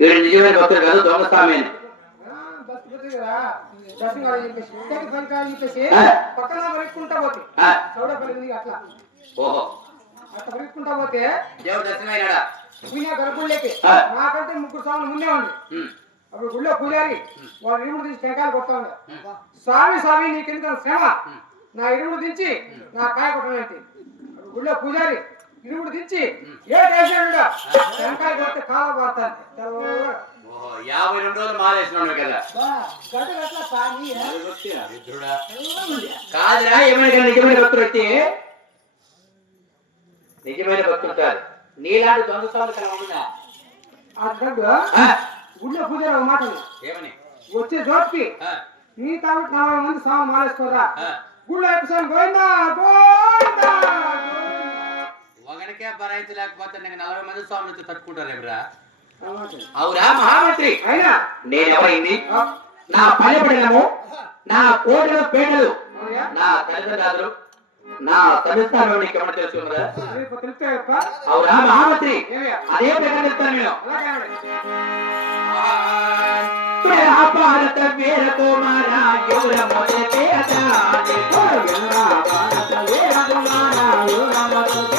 వీడు నిజమైన భక్తుడు కాదు, దొంగ స్వామి అని. ఓహో, అట్లా పెట్టుకుంటా పోతే దేవుడు దర్శనమైనాడా? గర్భుళ్ళకి నాకంటే 3 సార్లు ముందే ఉంది. అప్పుడు గుళ్ళో పూజారి వాళ్ళ ఇరుముడు దించి టెంకాయలు కొడతా ఉండే. స్వామి స్వామి నీకెందుకు శ్రమ, నా ఇరుముడు దించి నా కాయ కొట్టనంటే గుళ్ళో పూజారి ఇరుముడు దించి ఏ టెన్షన్ టెంకాయ కొడితే కాల పడతాను. 52 రోజులు మాలేసినాడు కదా. కాదురా, ఏమైనా నిజమైన భక్తుడు వచ్చి నిజమైన భక్తుడు కాదు, నీలాంటి దొంగ స్వామి కల ఉందా? గుళ్ళో పూజారి ఒక మాట ఏమని వచ్చే జోటికి నీ కాబట్టి 40 మంది స్వామి మాలేసుకోరా గుళ్ళో ఎప్పుడు గోవిందా గోవిందా ఒకరికే బరాయితీ లేకపోతే 40 మంది స్వామి నుంచి తట్టుకుంటారు ఎవరా? అవురా మహామంత్రి, నేనెవరైంది? నా పనిపడినము, నా కోటల పేటలు, నా తల్లిదండ్రులు, నా తమిళస్థానంలో నీకు ఏమన్నా తెలుసుకున్నదా? అవురా మహామంత్రి, అదే ప్రకారం చెప్తాను నేను. భారత వీర కుమార యువర మొదటి అతాని భారత వీర కుమార యువర మొదటి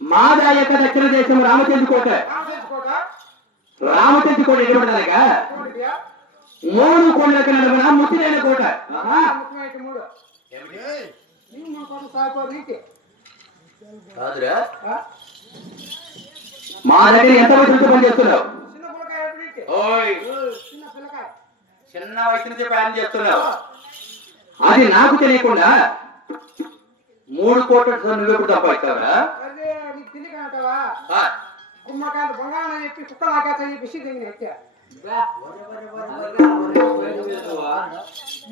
మాదాయక దక్షిణ దేశం రామచంద్ర కోట. రామచంద్ర కోట ఎటువంటిదనగా 3 కొండలకు నడుమన ముత్తిరైన కోట. మా దగ్గర ఎంత వయసు పని చేస్తున్నావు? చిన్న వయసు నుంచి ప్రయాణం చేస్తున్నావు. అది నాకు తెలియకుండా 3 కోట్ల నువ్వెప్పుడు సంపాదిస్తావా? గుమ్మకాయలు బంగాళా చెప్పి కుక్కలాగా చెప్పి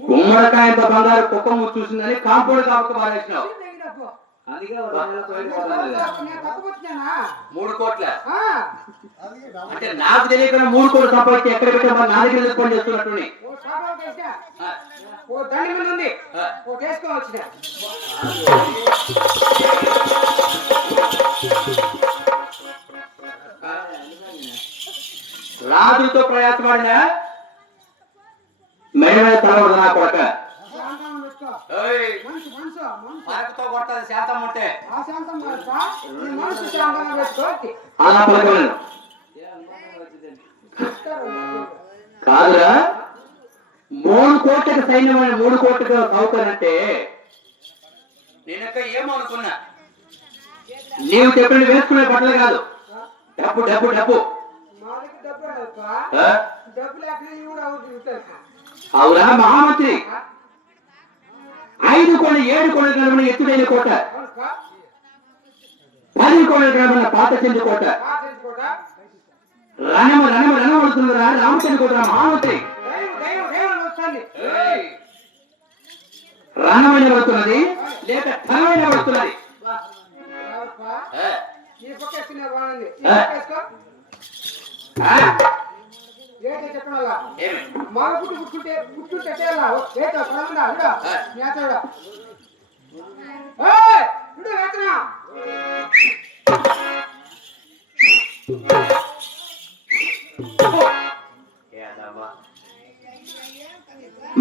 గుమ్మడికాయంత బంగారు కుక్కము చూసిందని కాంపౌండ్ కావక బారేసినావు. 3 కోట్ల అంటే నాకు తెలియకుండా 3 కోట్లు సంపాదించి ఎక్కడ పెట్టా నా దగ్గర రెస్పాండ్ చేస్తున్నట్టు. రాజుతో ప్రయాసపడినా మేమే తలవదు నా కొడక. కొడతాది శాంతం ఉంటే అలా పలకలను కాదురా. 3 కోట్లకు సైన్యమైన 3 కోట్లకు అవుతానంటే నేనక్క ఏమనుకున్నా, నీవు చెప్పిన వేసుకునే బట్టలు కాదు, డబ్బు డబ్బు డబ్బు. అవునా మహామంత్రి, 5 కోట్ల 7 కోట్ల గ్రామం ఎత్తుడైన కోట, 10 కోట్ల గ్రామం పాత చెంది కోట, రణమ రణమ రణం అవుతుందిరా రామచంద్ర కోట. మహామంత్రి రణమైన వస్తున్నది లేక ధనమైన వస్తున్నది.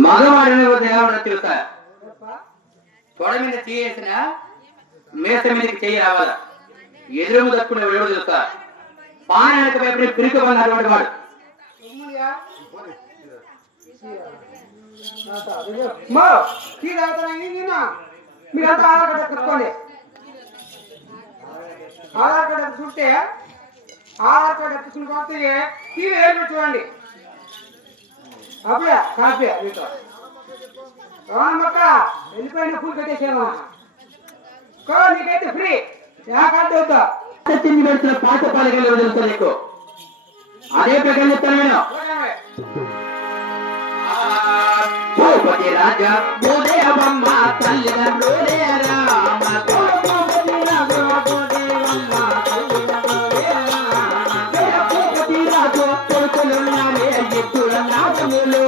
మగవాడిని తెలుసా? తొడ మీద చేసిన మేస మీదకి చెయ్యి రావాలా ఎదురు దక్కునే ఎవరు తెలుసా పానానికి భయపడి పిరికి పడినటువంటి వాడు మీరంతా ఆధార్ కార్డు పెట్టుకోండి ఆధార్ కార్డు చూస్తే ఆధార్ కార్డు ఎత్తుకుని పోతే టీవీ రేపు చూడండి అప్పుడే కాపీ మీతో మొక్క వెళ్ళిపోయిన పూలు కట్టేసాను నీకైతే ఫ్రీ యా కార్డు వద్దా తిండి పెడుతున్న పాత పాలికలు తెలుసా నీకు అదే ప్రకారం చెప్తాను నేను భూపతి రాజా భూదేవమ్మ తల్లిదండ్రులే రామ భూపతి రాజు కొడుకులున్నామే ఎత్తుల నాదములు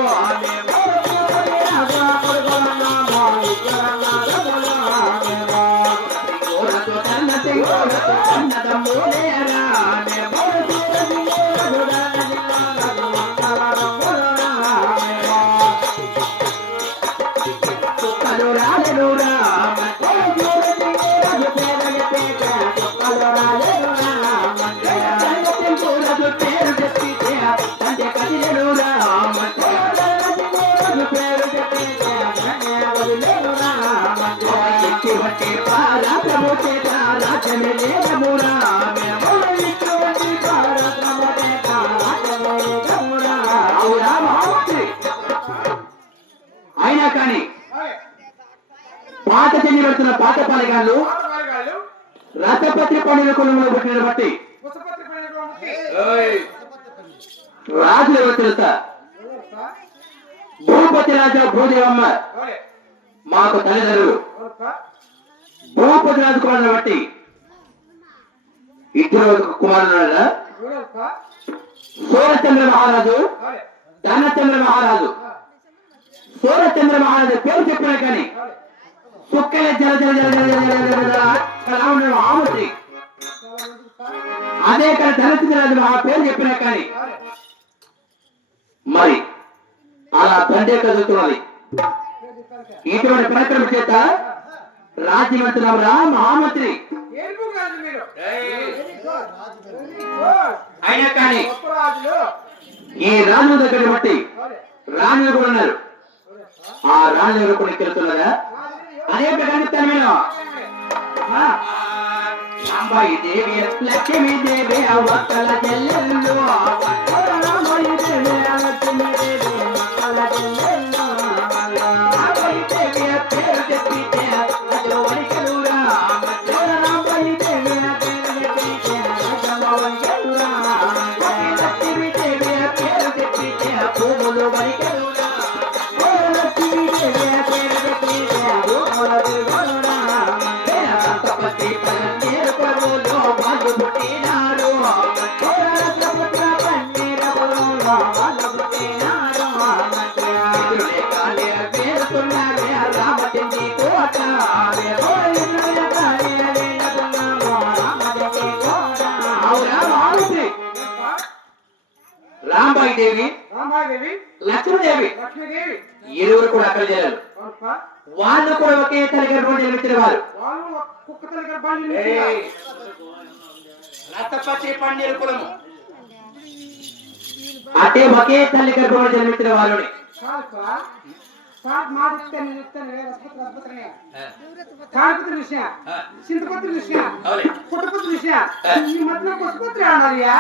అన్నదమ్ములే రామే అయినా కానీ పాత చెంది పెడుతున్న పాత పాలిగాళ్ళు రథపత్రి పండుగ కులంలో పుట్టిన బట్టి రాజులు ఎవరు తెలుసా భూపతి రాజా భూదేవమ్మ మాకు తల్లిదండ్రులు భూపతి రాజు కుమారుని బట్టి ఇద్దరు కుమారుడు సూర్యచంద్ర మహారాజు ధనచంద్ర మహారాజు సూర్యచంద్ర మహారాజు పేరు చెప్పినా కానీ సుక్కల జల జల జల జల జల జల జల ఆమతి అదే కానీ ధనచంద్ర రాజు ఆ పేరు చెప్పినా కానీ మరి అలా తండ్రి కదులుతున్నది ఇటువంటి పరాక్రమ చేత రాజ్యమంత్రం రా మహామంత్రి అయినా కానీ ఈ రాజు దగ్గర బట్టి రాజులు కూడా ఉన్నారు ఆ రాజులు కూడా తెలుస్తున్నదా అదే ప్రకారం నేను అంబాయి దేవి లక్ష్మీ దేవి అవతల చెల్లెళ్ళు రామాయి దేవి లక్ష్మీ దేవి అవతల చెల్లెళ్ళు రామాయి దేవి పేరు చెప్పితే అదో వరికలు రామ రామాయి దేవి పేరు చెప్పితే అదో వరికలు రామ లక్ష్మీ దేవి పేరు చెప్పితే భూములు వరికలు రామ లక్ష్మీ దేవి పేరు చెప్పితే భూములు వరికలు రామ తపతి పన్నీరు పరువులో వాళ్ళు పుట్టినారు పుట్టినారు పేరుతున్నారే రామచంద్రి కోట రాంబాయి దేవి లక్ష్మీదేవి ఇరువురు కూడా అక్కడ చేరారు వాళ్ళు కూడా ఒకే తల్లి గర్భం జన్మించిన వారు రథపతి పండిరు కులము అంటే ఒకే తల్లి గర్భంలో జన్మించిన వారిని విషయం చింతపత్రి విషయం పుట్టపత్రి విషయం ఈ మధ్య పుష్పత్రి అన్నారయ్యా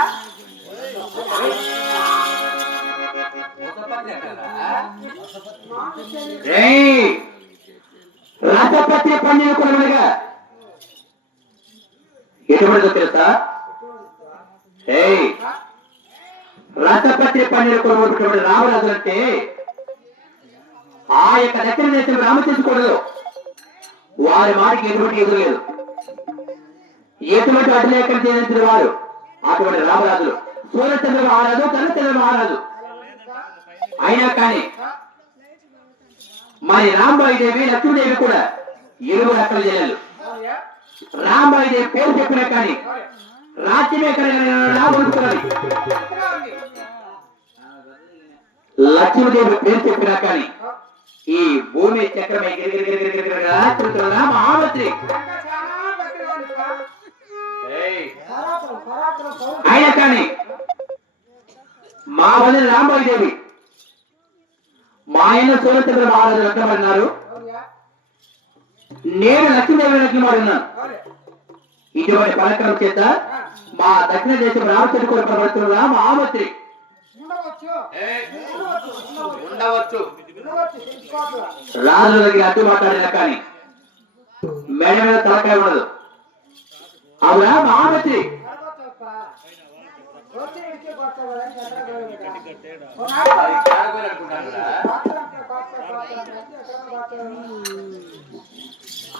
రథపత్రి పండిన కులములుగా ఎటువంటిదో తెలుసా రథపత్రి పండిన కులములు రామరాజు అంటే ఆ యొక్క దక్షిణ దేశం రామచంద్రకూడదు వారి వారికి ఎటువంటి ఎదురులేదు ఎటువంటి అడ్లేఖన చేయించిన వారు అటువంటి రామరాజులు సూర్యచంద్ర మహారాజు ధనచంద్ర మహారాజు అయినా కానీ మరి రాంబాయి దేవి లక్ష్మీదేవి కూడా ఇరువురు అక్కడ చేయాలి రాంబాయి దేవి పేరు చెప్పినా కానీ రాజ్యమే కనుగొనుకున్నది లక్ష్మీదేవి పేరు చెప్పినా కానీ ఈ భూమి చక్రమై గిరిగిరిగిరిగిరిగిరిగా తిరుగుతున్న మహామంత్రి ఇంకా చాలా పెద్దగా ఉంది పా. పరాక్రమం, పరాక్రమం, పౌరుషం. అయినా కానీ మా వదిన రాంబాయిదేవి మా ఆయన సూర్యచంద్ర మహారాజు లగ్నమన్నారు, అవునుగా? నేను లక్ష్మీదేవి లగ్నమన్నాను. అవునే. ఇటువంటి పలకరం చేత మా దక్షిణ దేశం రామచంద్ర కూడా ప్రవర్తున్న మహామంత్రి ఉండవచ్చు, ఉండవచ్చు. ఉండవచ్చు, తెలుసుకోవట్లా. రాజులకి అడ్డు మాట్లాడినా కానీ మెడ మీద తలకాయ ఉండదు. అవునా మహామంత్రి? అడగొచ్చప్పా. వచ్చి ఇడిచి కొడతావు కదా, ఇంకా ఎక్కడ పోయి ఉంటా? ఓ నాయనా.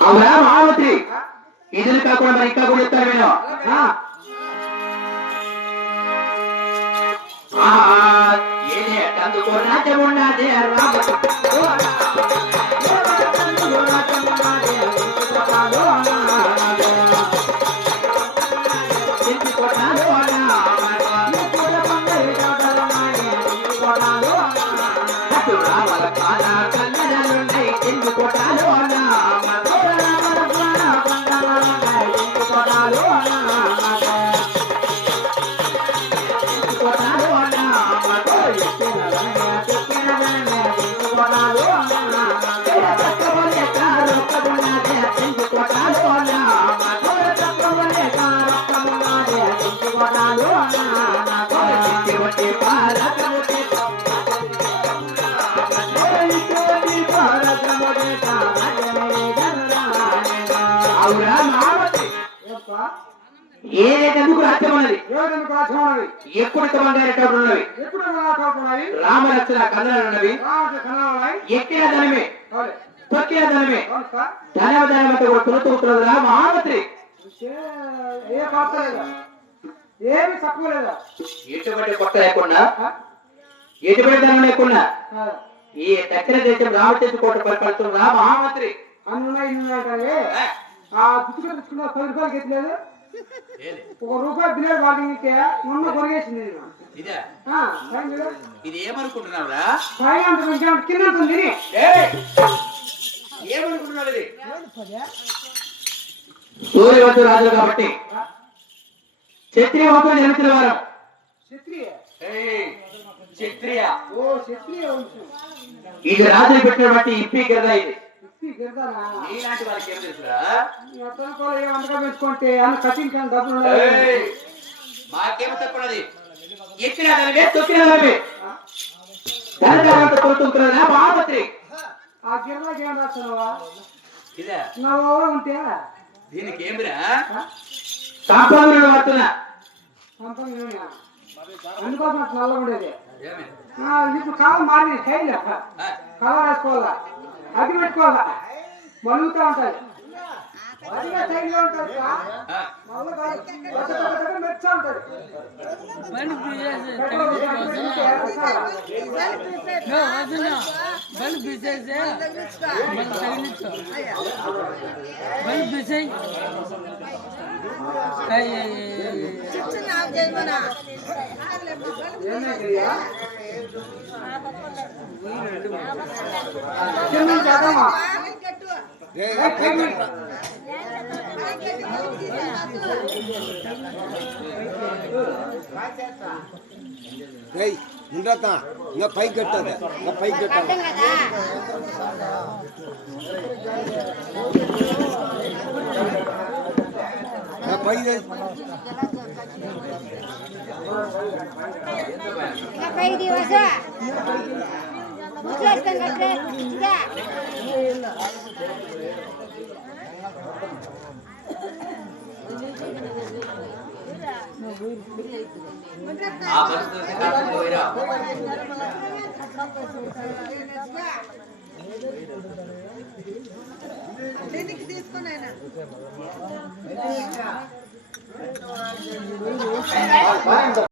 అవునా మహామంత్రి? ఇది కాకుండా మరి ఇంకా కూడా చెప్తాను నేను. ఏదే అందుకో రాజమున్నదే ఏదైతే రాజ్యం ఉన్నది, ఎక్కువ బంగారు ఉన్నవి, రామరక్షణ కన్నాలు ఉన్నవి, ఎక్కిన ధనమే తొక్కిన ధనమే ధనవధనమంతా కూడా తులుతున్నదిరా మహామంత్రి. ఏమి తక్కువ లేదా? ఎటువంటి కొత్త లేకుండా ఎటువంటి ధనం లేకుండా ఈ దక్షిణ దేశం రామచంద్ర కోట పరిపాలిస్తున్న మహామంత్రి. అన్నున్నా ఇన్నున్నాయి. ఆ పుట్టుకొని తెచ్చుకున్న 10 రూపాయలకి ఎత్తలేదు. ₹1 బిలేడు వాటికి మొన్న కొరిగేసింది నేను. ఇది ఏమనుకుంటున్నావురా? పైన కింద ఉంటుంది. ఏమనుకుంటున్నావు? ఇది సూర్యవంతు రాజు కాబట్టి క్షత్రియ వంశం జన్మించిన వారం. క్షత్రియ? క్షత్రియ. ఓ క్షత్రియ వంశం. ఇది రాజులు పెట్టిన బట్టి ఇప్పి గిరదా. ఇది నీలాంటి వాళ్ళకి ఏం తెలుసురా? వంటగా పెంచుకుంటే అన్న కట్టించాను డబ్బులు మాకేమో చెప్పనది. ఎక్కిన ధనమే తొక్కిన ధనమే ధనమంతా తొలుతుంటున్నా మహామంత్రి. ఆ గిరదాకి ఏం రాస్తున్నావా? ఇదే నా ఊరు ఉంటే దీనికి ఏమిరా సాంప్రదాయం వాడుతున్నా అందుకోసం నల్ల ఉండేది. ఇప్పుడు కాలం మారింది. స్టైల్ కలర్ వేసుకోవాలా, అగ్గి పెట్టుకోవాలా, మలుగుతూ ఉంటాయి. అదిగా స్టైల్గా ఉంటుంది. మెచ్చ ఉంటుంది. ఉండతా ఇంకా పైకి కట్టదు, ఇంకా పైకి కట్టాలి. పైకి దివసా ముచ్చేస్తాం కట్టే ఆ పరిస్థితి కాదు పోయిరా. తీసుకున్నాయన